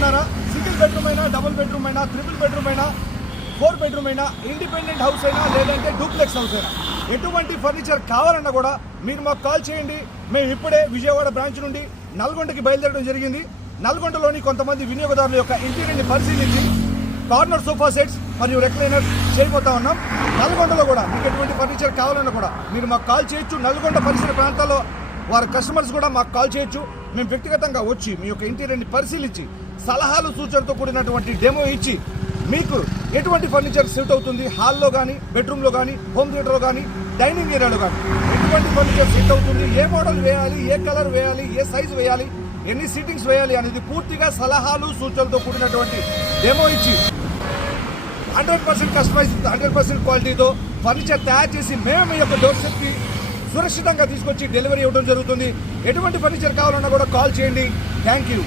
చూస్తున్నారా? Single bedroom అయినా, double bedroom అయినా, ట్రిపుల్ బెడ్రూమ్ అయినా, 4 బెడ్రూమ్ అయినా, ఇండిపెండెంట్ హౌస్ అయినా, లేదంటే డూప్లెక్స్ హౌస్ అయినా, ఎటువంటి ఫర్నిచర్ కావాలన్నా కూడా మీరు మాకు కాల్ చేయండి. మేము ఇప్పుడే విజయవాడ బ్రాంచ్ నుండి నల్గొండకి బయలుదేరడం జరిగింది. నల్గొండలోని కొంతమంది వినియోగదారుల యొక్క ఇంటీరియర్ని పరిశీలించి కార్నర్ సోఫా సెట్స్ మరియు రెక్లైనర్ చేయబోతా ఉన్నాం. నల్గొండలో కూడా మీకు ఎటువంటి ఫర్నిచర్ కావాలన్నా కూడా మీరు మాకు కాల్ చేయొచ్చు. నల్గొండ పరిసర ప్రాంతాల్లో వారి కస్టమర్స్ కూడా మాకు కాల్ చేయొచ్చు. మేము వ్యక్తిగతంగా వచ్చి మీ యొక్క ఇంటీరియర్ని పరిశీలించి సలహాలు సూచనలతో కూడినటువంటి డెమో ఇచ్చి మీకు ఎటువంటి ఫర్నిచర్ సూట్ అవుతుంది, హాల్లో కానీ, బెడ్రూమ్లో కానీ, హోమ్ థియేటర్లో కానీ, డైనింగ్ ఏరియాలో కానీ ఎటువంటి ఫర్నిచర్ సెట్ అవుతుంది, ఏ మోడల్ వేయాలి, ఏ కలర్ వేయాలి, ఏ సైజ్ వేయాలి, ఎన్ని సీటింగ్స్ వేయాలి అనేది పూర్తిగా సలహాలు సూచనలతో కూడినటువంటి డెమో ఇచ్చి 100% కస్టమైజ్ 100% క్వాలిటీతో ఫర్నిచర్ తయారు చేసి మేము మీ యొక్క డోర్ స్టెప్కి సురక్షితంగా తీసుకొచ్చి డెలివరీ ఇవ్వడం జరుగుతుంది. ఎటువంటి ఫర్నిచర్ కావాలన్నా కూడా కాల్ చేయండి. Thank you.